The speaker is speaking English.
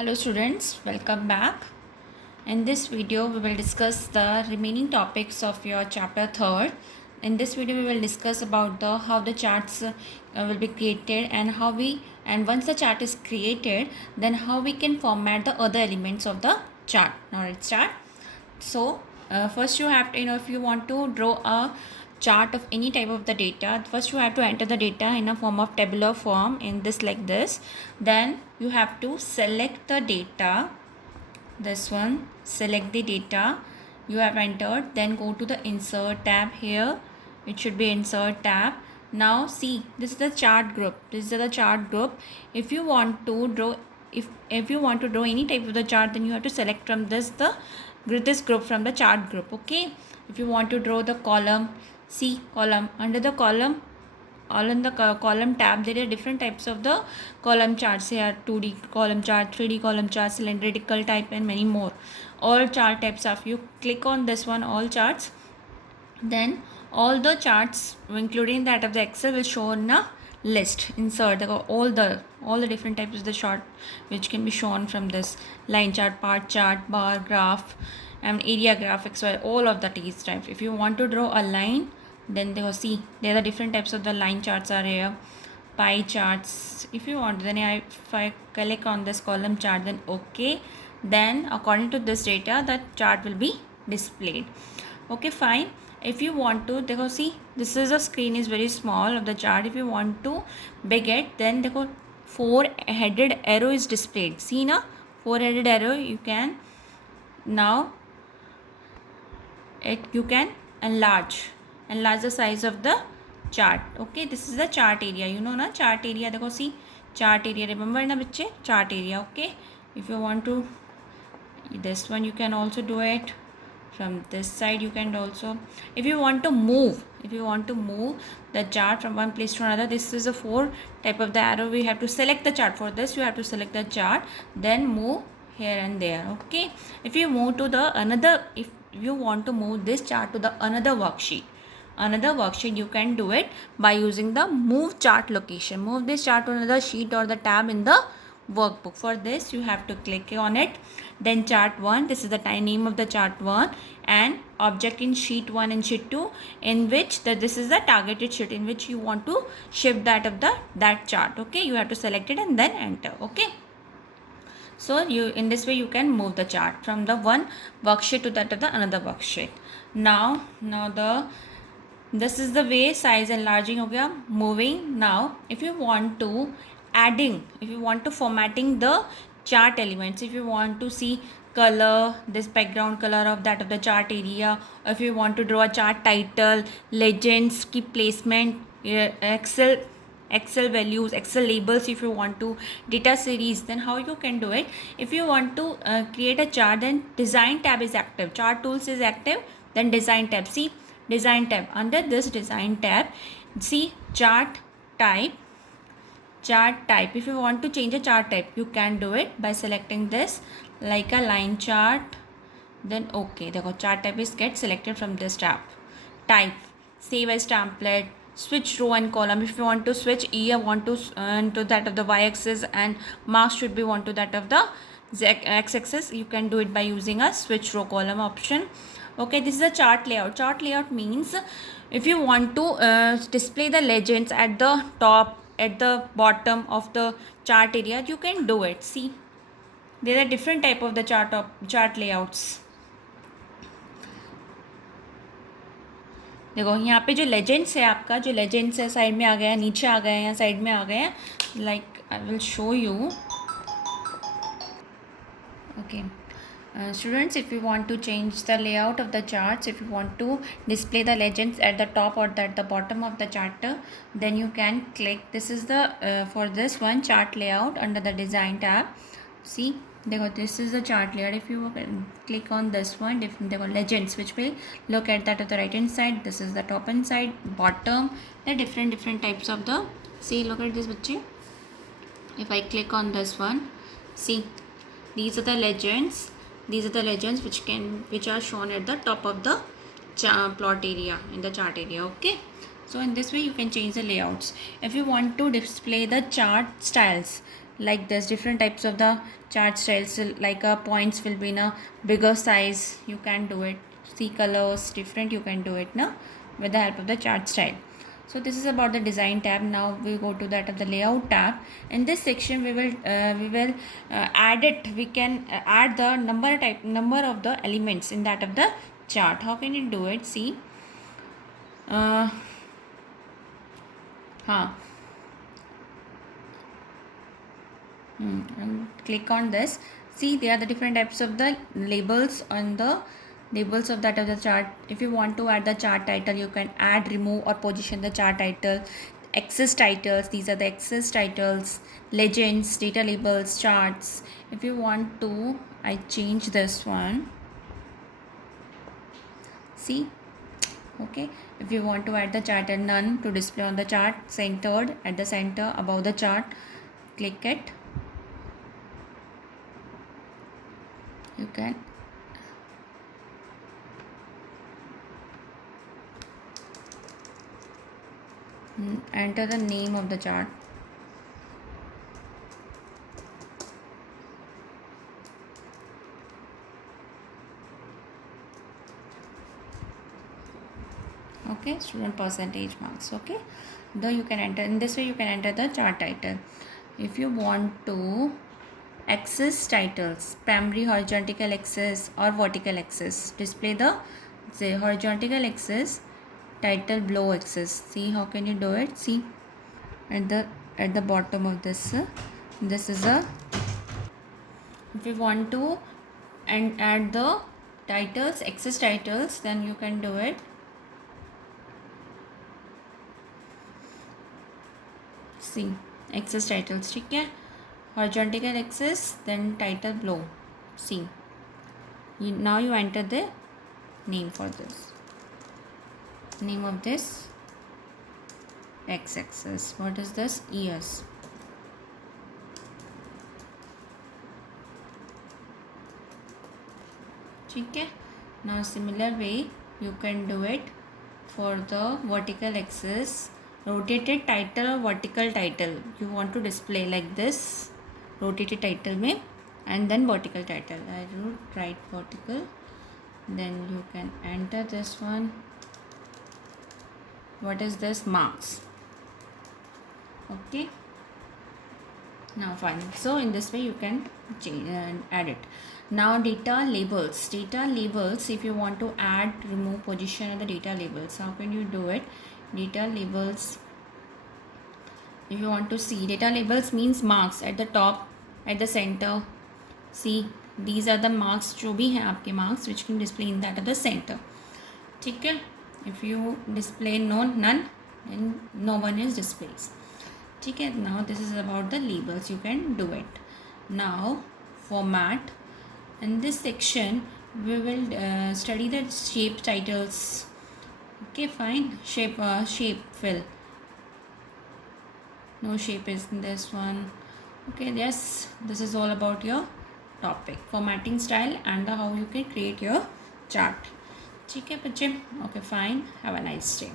Hello students, welcome back. In this video we will discuss the remaining topics of your chapter 3rd. In this video we will discuss about the how the charts will be created and once the chart is created, then how we can format the other elements of the chart. Now let's start. So first you have to, if you want to draw a chart of any type of the data, first you have to enter the data in a form of tabular form in this like this. Then you have to select the data, this one, select the data you have entered, then go to the insert tab. Here it should be insert tab. Now see, this is the chart group, if you want to draw, if you want to draw any type of the chart, then you have to select from this group from the chart group. Okay, if you want to draw the column, see column, under the column, all in the column tab, there are different types of the column charts here: 2D column chart, 3D column chart, cylindrical type, and many more. All chart types. If you click on this one, all charts, then all the charts including that of the Excel will show in a list. Insert all the different types of the chart which can be shown from this: line chart, part chart, bar graph, and area graphics, all of the these types. If you want to draw a line, then they will see there are different types of the line charts are here, pie charts. If you want, then if I click on this column chart, then okay, then according to this data the chart will be displayed. Okay, fine. If you want to, देखो see, this is a screen is very small of the chart. If you want to big it, then देखो 4-headed arrow is displayed. See na, 4-headed arrow. You can now you can enlarge the size of the chart. Okay, this is the chart area. You know na, chart area. देखो see, chart area. Remember na बच्चे, chart area. Okay, if you want to this one, you can also do it from this side. You can also, if you want to move the chart from one place to another, this is a 4 type of the arrow. We have to select the chart. For this you have to select the chart, then move here and there. Okay, if you move to the another, if you want to move this chart to the another worksheet, you can do it by using the move chart location. Move this chart to another sheet or the tab in the workbook. For this you have to click on it, then chart 1, this is the name of the chart 1, and object in sheet 1 and sheet 2, in which this is the targeted sheet in which you want to shift that of that chart. Okay, you have to select it and then enter. Okay, so you, in this way you can move the chart from the one worksheet to that of the another worksheet. Now this is the way size enlarging हो गया, moving. Now if you want to formatting the chart elements, if you want to see color, this background color of that of the chart area, or if you want to draw a chart title, legends, key placement, Excel values, Excel labels, if you want to data series, then how you can do it? If you want to create a chart, then design tab is active, chart tools is active, then design tab. See, design tab, under this design tab, see chart type. If you want to change a chart type, you can do it by selecting this like a line chart, then okay, the chart type is get selected from this tab. Type, save as template, switch row and column. If you want to switch want to that of the y-axis, and marks should be want to that of the x-axis, you can do it by using a switch row column option. Okay, this is a chart layout. Chart layout means if you want to display the legends at the top, at the bottom of the chart area, you can do it. See, there are different type of the chart layouts. देखो यहाँ पे जो legends है, आपका जो legends है side में आ गया, नीचे आ गए हैं, साइड में आ गए हैं. Like I will show you. Okay students, if you want to change the layout of the charts, if you want to display the legends at the top or at the bottom of the chart, then you can click. This is the for this one chart layout under the design tab. See, this is the chart layout. If you click on this one, there are legends which will look at that at the right hand side. This is the top and side, bottom. There are different types of the, see, look at this bachche. If I click on this one, see, these are the legends. These are the legends which are shown at the top of the plot area, in the chart area. Okay, so in this way you can change the layouts. If you want to display the chart styles, like this. Different types of the chart styles, like points will be in a bigger size, you can do it. See, colors different, you can do it now with the help of the chart style. So this is about the design tab. Now we go to that of the layout tab. In this section we will add it. We can add the number of the elements in that of the chart. How can you do it? See, huh and click on this. See, there are the different types of the labels on the labels of that of the chart. If you want to add the chart title, you can add, remove or position the chart title. Axis titles, these are the axis titles. Legends, data labels, charts. If you want to, I change this one. See, okay. If you want to add the chart and none to display on the chart, centered at the center above the chart, click it. You can enter the name of the chart. Okay, student percentage marks. Okay, though you can enter in this way, you can enter the chart title. If you want to axis titles, primary horizontal axis or vertical axis, display the say horizontal axis title below axis. See, how can you do it? See, at the bottom of this, this is a, if you want to and add the titles, axis titles, then you can do it. See, axis titles, ठीक है, horizontal axis, then title below. See, now you enter the name for this, name of this x-axis. What is this? ES. ठीक है. Now similar way you can do it for the vertical axis. Rotated title or vertical title you want to display like this, rotated title में, and then vertical title. I would write vertical, then you can enter this one. What is this? Marks. Okay, now fine. So in this way you can change and add it. Now data labels. Data labels, if you want to add, remove, position of the data labels, how can you do it? Data labels, if you want to see, data labels means marks at the top, at the center. See, these are the marks जो भी हैं आपके marks which can display in that at the center. ठीक है. If you display none, then no one is displays. ठीक है. Now this is about the labels. You can do it. Now format. In this section we will study the shape titles. Okay, fine. Shape fill. No shape is in this one. Okay, yes, this is all about your topic, formatting style and how you can create your chart. ठीक है बच्चे. Okay, fine. Have a nice day.